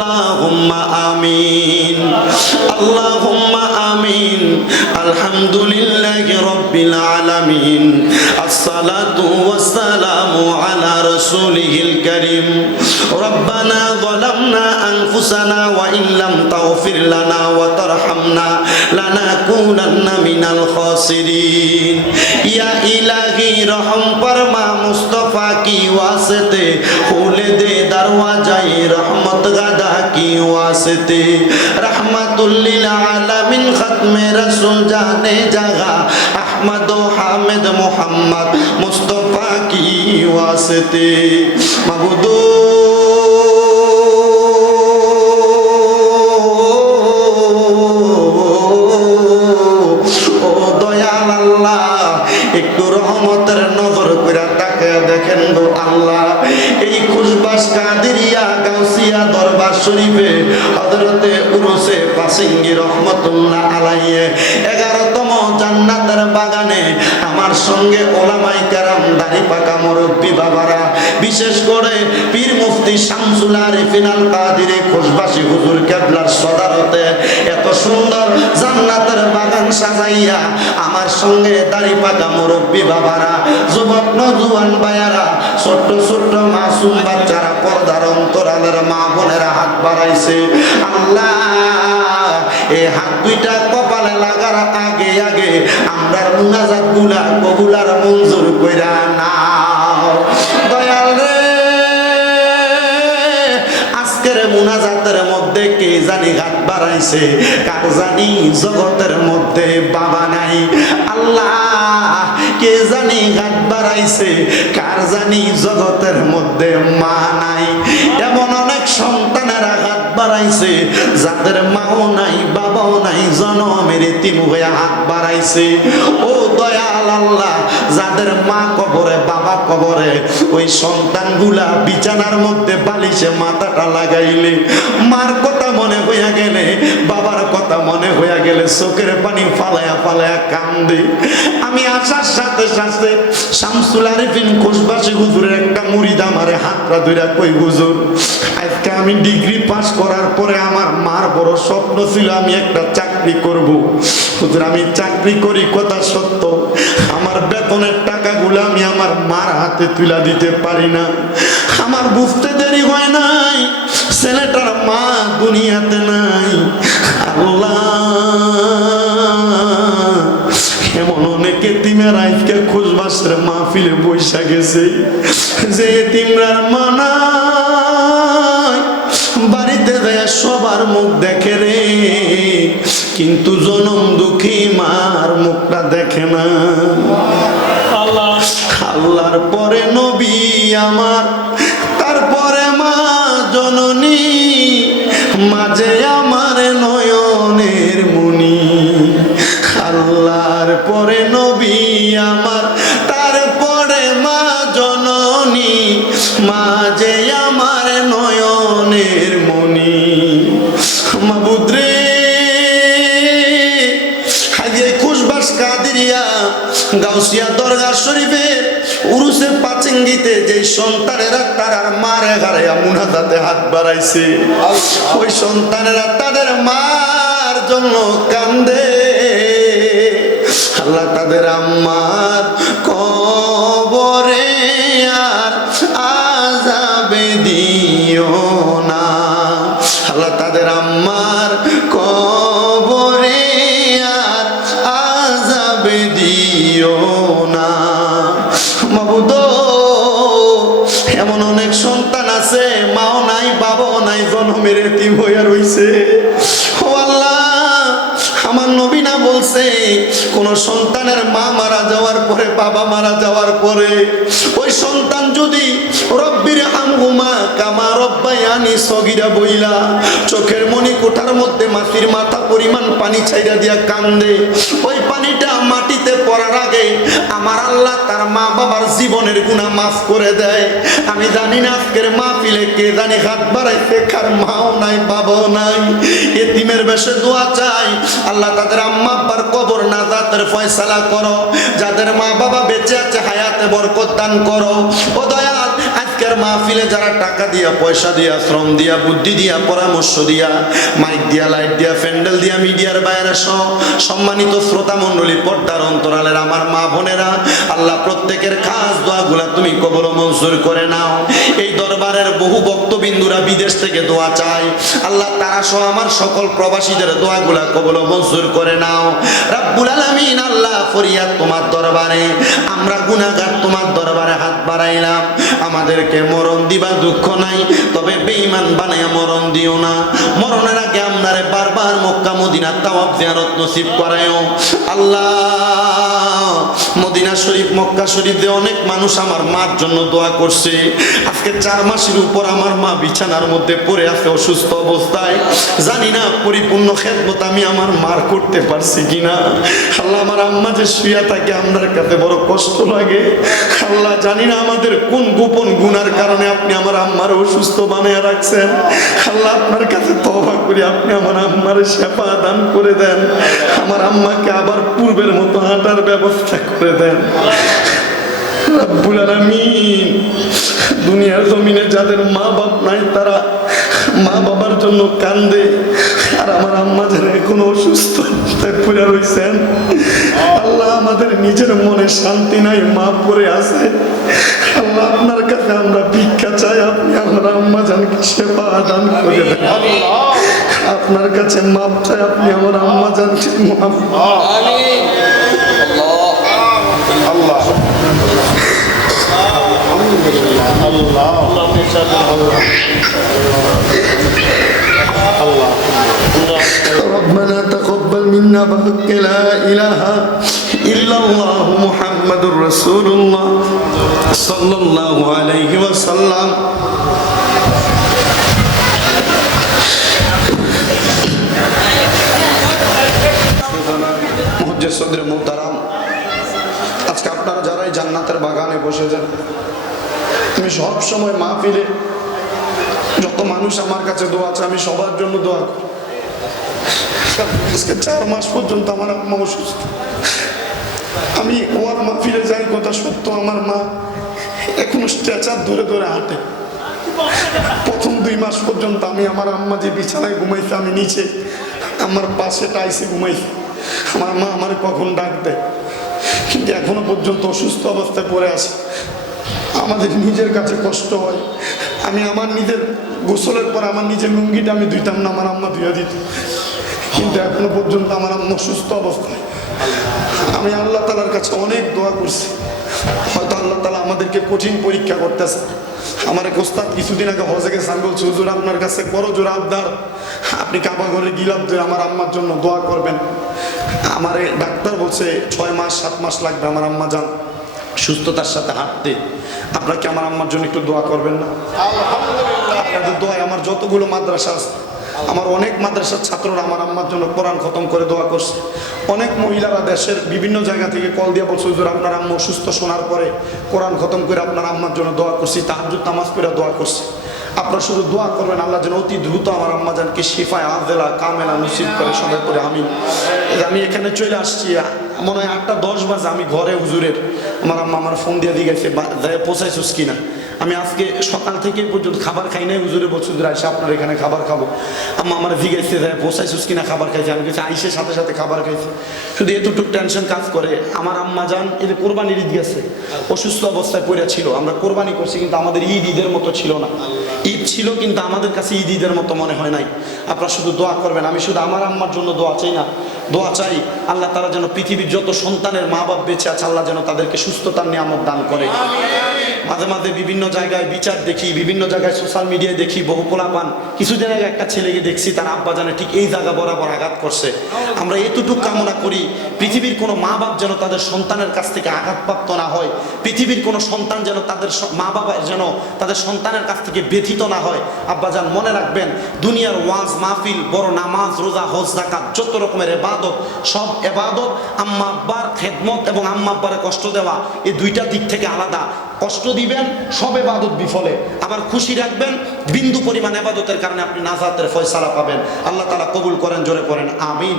اللهم آمين اللهم আলামিন আলহামদুলিল্লাহি রাব্বিল আলামিন। আসসালাতু ওয়াসসালামু আলা রাসূলিহিল কারীম। রব্বানা যালামনা আনফুসানা ওয়া ইন লাম তাগফির লানা ওয়া তারহামনা লানাকুনান্না মিনাল খাসিরিন। ইয়া ইলাহি রহম ফরমা মুস্তাফা কি ওয়াসিতে খুলে দে দরওয়াজায়ে রহমত গাদা কি ওয়াসিতে। রহমাতুল লিল আলামিন খত में रसूल जाने जगा अहमद हामिद मोहम्मद मुस्तफ़ा की वास्ते महदू দেখেন গো আল্লাহ, এই খুশবাস কাদেরিয়া গাউসিয়া দরবার শরীফে হযরতে উরুসে পাসিঙ্গি রহমতুল্লাহ আলাইয়ে এগারোতম জান্নাতের বাগানে আমার সঙ্গে ওলামাই কারাম, দাড়ি পাকা মুরব্বী বাবারা, বিশেষ করে পীর মুফতি শামসুল আরিফিন আল কাদিরে, খুশবাসী হুজুর কেবলার সদারতে। এত সুন্দর জান্নাতের বাগান সাজাইয়া আমার সঙ্গে দাড়ি পাকা মুরব্বী বাবারা, যুবক নজুয়ান বায়ারা ছোট্ট ছোট্ট মাসুম বাচ্চারা পর্দার অন্তরালের মা বোনেরা হাত বাড়াইছে। আল্লাহ হাত কার জানি জগতের মধ্যে বাবা নাই। আল্লাহ, কে জানি হাত বাড়াইছে? কার জানি জগতের মধ্যে মা নাই। এমন অনেক সন্তানেরা হাত বাড়াইছে, যাদের মাও নাই, বাবাও নাই, জনমের তিম হয়ে হাত বাড়াইছে। ও দয়াল আল্লাহ, যাদের মা কবরে, বাবা কবরে, ওই সন্তানগুলা বিছানার মধ্যে বালিশে মাথাটা লাগাইলে, মার কথা মনে হইয়া গেলে, বাবার কথা মনে হইয়া গেলে চোখের পানি ফালায়া ফালায়া কান্দে। আমি আসার সাথে সাথে শামসুল আরিফিন কোষবাসী হুজুরের একটা মুড়িদ হাতটা ধইরা কই হুজুর? আজকে আমি ডিগ্রি পাস করার পরে আমার মার বড় স্বপ্ন ছিল, আমি একটা চাকরি করব। হুজুর, আমি চাকরি করি, কথা সত্য। আমার বেতনের টাকাগুলো আমি আমার মার হাতে তুলা দিতে পারি না। আমার বুঝতে দেরি হয় নাই, ছেলেটার মা দুনিয়াতে নাই। আল্লাহ, এমন অনেকে তিমের আইকে খুশবাসের মাহফিলে বৈশা গেছে। যে তিমরার বাড়িতে যায় সবার মুখ দেখে রে। কিন্তু জনম দুঃখী মার মুখটা দেখে না। আল্লাহর পরে নবী আমার তারপরে মা জননী মাঝে আমার নয়নের মুনি আল্লাহর পরে নবী আমার তারপরে মা জননী মাঝে শরীফের পাচিঙ্গিতে যে সন্তানেরা হাত বাড়াইছে, ওই সন্তানেরা তাদের মার জন্য কান্দে। আল্লাহ তাদের আম্মার কবরে আর আজাবে দিও না। আল্লাহ তাদের আম্মার কবরে বলছে কোন সন্তানের মা মারা যাওয়ার পরে, বাবা মারা যাওয়ার পরে, ওই সন্তান যদি রব্বির আমা কামা আনি সগিরা বইলা, চোখের মনি কোঠার মধ্যে মাটির মাথা পরিমাণ পানি ছাইরা দিয়া কান্দে, ওই পড়ার আগে আমার আল্লাহ তার মা বাবার জীবনের গুণা মাফ করে দেয়। আমি জানি না আজকের মা পিলে কে জানি হাত বাড়াইছে, কার মাও নাই, বাবাও নাই। এতিমের বেশে দোয়া চাই। আল্লাহ তাদের আম্মা আব্বার কবর না যাদের ফয়সালা করো। যাদের মা বাবা বেঁচে আছে, হায়াতে বরকত দান করো। ও আজকের মাহফিলে যারা টাকা দিয়া, পয়সা দিয়া, শ্রম দিয়া, বুদ্ধি দিয়া, পরামর্শ দিয়া মাইক দিয়া লাইট দিয়া, প্যান্ডেল দিয়া, মিডিয়ার বাইরে সহ সম্মানিত শ্রোতা মণ্ডলী, পর্দার অন্তরালের আমার মা বোনেরা, আল্লাহ প্রত্যেকের খাস দোয়াগুলা তুমি কবল ও মঞ্জুর করে নাও। এই দরবারের বহু ভক্তবিন্দুরা বিদেশ থেকে দোয়া চায়। আল্লাহ তারা সহ আমার সকল প্রবাসীদের দোয়াগুলা কবল মঞ্জুর করে নাও। রাব্বুল আলামিন আল্লাহ ফরিয়াদ তোমার দরবারে, আমরা গুনাহগার তোমার দরবারে হাত বাড়াইলাম। আমাদেরকে মরণ দিবা দুঃখ নাই, তবে বেঈমান বানায় মরণ দিও না। মরণের আগে আপনারে বারবার মক্কা মদিনা তাওয়াব জিয়ারত নসিব করায়ও। আল্লাহ মদিনা শরীফ, মক্কা শরীফে অনেক মানুষ আমার মার জন্য দোয়া করছে। আজকে চার মাসের উপর আমার মা বিছানার মধ্যে পড়ে আছে, অসুস্থ অবস্থায়। জানি না পরিপূর্ণ খেদমত আমি আমার মার করতে পারছি কিনা। আল্লাহ আমার আম্মা যে শুয়া থাকে আমার কাছে বড় কষ্ট লাগে। আল্লাহ জানি না আমাদের কোন গোপন গুনার কারণে আপনি আমার আম্মার অসুস্থ বানিয়ে রাখছেন। আল্লাহ আপনার কাছে তবা করি, আপনি আমার আম্মার সেবা দান করে দেন। আমার আম্মাকে আবার পূর্বের মতো হাঁটার ব্যবস্থা করে দেন। রব্বুল আলামিন দুনিয়ার জমিনে যাদের মা বাপ নাই তারা মা বাবার জন্য কান্দে আর আমার আম্মা যারা এখনও অসুস্থ পড়ে রয়েছেন আল্লাহ আমাদের নিজের মনে শান্তি নাই মা পড়ে আছে। আল্লাহ আপনার কাছে আমরা ভিক্ষা চাই আপনি আমার আম্মা জানকে সেবা দান করে দেন। আপনার কাছে মাপ চাই আপনি আমার আম্মা জানকে মাপ الله الله ربنا تقبل منا بحق لا إله إلا الله محمد رسول الله صلى الله عليه وسلم মুহজ্জেদ সদরে মোহতারাম আজকে আপনারা যারাই জান্নাতের বাগানে বসেছেন আমি সব সময় মাহফিলে যত মানুষ আমার কাছে দোয়া আছে, আমি সবার জন্য দোয়া করি। আজকে চার মাস পর্যন্ত আমার আম্মা অসুস্থ। আমি ওয়ার মা ফিরে যাই, কথা সত্য, আমার মা এখনও স্ট্রেচার ধরে ধরে হাঁটে। প্রথম দুই মাস পর্যন্ত আমি আমার আম্মা যে বিছানায় ঘুমাইছে, আমি নিচে আমার পাশে টাইসে ঘুমাইছি। আমার মা আমার কখন ডাক দেয়? কিন্তু এখনও পর্যন্ত অসুস্থ অবস্থায় পড়ে আছে। আমাদের নিজের কাছে কষ্ট হয়। আমি আমার নিজের গোসলের পর আমার নিজের লুঙ্গিটা আমি ধুইতাম না, আমার আম্মা ধুয়ে দিত। কিন্তু এখনও পর্যন্ত আমার আম্মা সুস্থ অবস্থায়। আমি আল্লাহ তালার কাছে অনেক দোয়া করছি। হয়তো আল্লাহ তালা আমাদেরকে কঠিন পরীক্ষা করতেছে। আমার এক ওস্তাদ কিছুদিন আগে হজে গেছে, আমি বলছি, হুজুর, আপনার কাছে বড় জোর আবদার। আপনি কাবা ঘরে গিলাপ দিয়ে আমার আম্মার জন্য দোয়া করবেন। আমার ডাক্তার বলছে, ছয় মাস, সাত মাস লাগবে আমার আম্মা যান। সুস্থতার সাথে হাঁটতে। আপনারা কি আমার আম্মার জন্য একটু দোয়া করবেন না? আপনাদের দোয়ায় আমার যতগুলো মাদ্রাসা আছে আমার অনেক মাদ্রাসার ছাত্ররা আমার আম্মার জন্য কোরআন খতম করে দোয়া করছে। অনেক মহিলারা দেশের বিভিন্ন জায়গা থেকে কল দিয়ে বলছে হুজুর আপনার আম্মা অসুস্থ শোনার পরে কোরআন খতম করে আপনার আম্মার জন্য দোয়া করছি তাহাজুদ তামাজ করে দোয়া করছি। আপনারা শুধু দোয়া করবেন আল্লাহ যেন অতি দ্রুত আমার আম্মা জানকে শিফায় আদেলা কামেলা নসিব করে সবাই করে আমি আমি এখানে চলে আসছি মনে হয় আটটা দশ বাজে আমি ঘরে হুজুরের আমার আম্মা আমার ফোন দিয়ে দিয়ে গেছে যায় পৌঁছাইছিস কিনা। আমি আজকে সকাল থেকে পর্যন্ত খাবার খাই নাই হুজুরে বলছি হুজুর আইসে আপনার এখানে খাবার খাব। আম্মা আমার জিজ্ঞাসা যায় পৌঁছাইছিস কিনা খাবার খাইছে আমি কিছু আইসে সাথে সাথে খাবার খাইছে শুধু এতটুকু টেনশন কাজ করে আমার আম্মা যান এদের কোরবানির ঈদ গেছে। অসুস্থ অবস্থায় পড়ে ছিল আমরা কোরবানি করছি কিন্তু আমাদের ঈদ ঈদের মতো ছিল না। ঈদ ছিল কিন্তু আমাদের কাছে ঈদ ঈদের মতো মনে হয় নাই। আপনারা শুধু দোয়া করবেন আমি শুধু আমার আম্মার জন্য দোয়া চাই না। দোয়া চাই আল্লাহ তারা যেন পৃথিবীর যত সন্তানের মা বাপ বেঁচে আছে, আল্লাহ যেন তাদেরকে সুস্থতার নিয়ামত দান করে। মাঝে মাঝে বিভিন্ন জায়গায় বিচার দেখি, বিভিন্ন জায়গায় সোশ্যাল মিডিয়ায় দেখি, বহু পোলাপান। কিছুদিন আগে একটা ছেলেকে দেখছি, তার আব্বা জানে ঠিক এই জায়গা বরাবর আঘাত করছে। আমরা এতটুকু কামনা করি, পৃথিবীর কোনো মা বাপ যেন তাদের সন্তানের কাছ থেকে আঘাতপ্রাপ্ত না হয়, পৃথিবীর কোনো সন্তান যেন তাদের মা বাবা যেন তাদের সন্তানের কাছ থেকে ব্যথিত না হয়। আব্বাজান মনে রাখবেন, দুনিয়ার ওয়াজ, মাহফিল, বড় নামাজ, রোজা, হজ জাকাত যত রকমের এবাদত, সব এবাদত আম্মা আব্বার খেদমত এবং আম্মা আব্বারে কষ্ট দেওয়া, এই দুইটা দিক থেকে আলাদা। কষ্ট দিবেন, সব এবাদত বিফলে। আবার খুশি রাখবেন, বিন্দু পরিমাণ এবাদতের কারণে আপনি নাজাতের ফয়সালা পাবেন। আল্লাহ তালা কবুল করেন, জোরে করেন আমিন।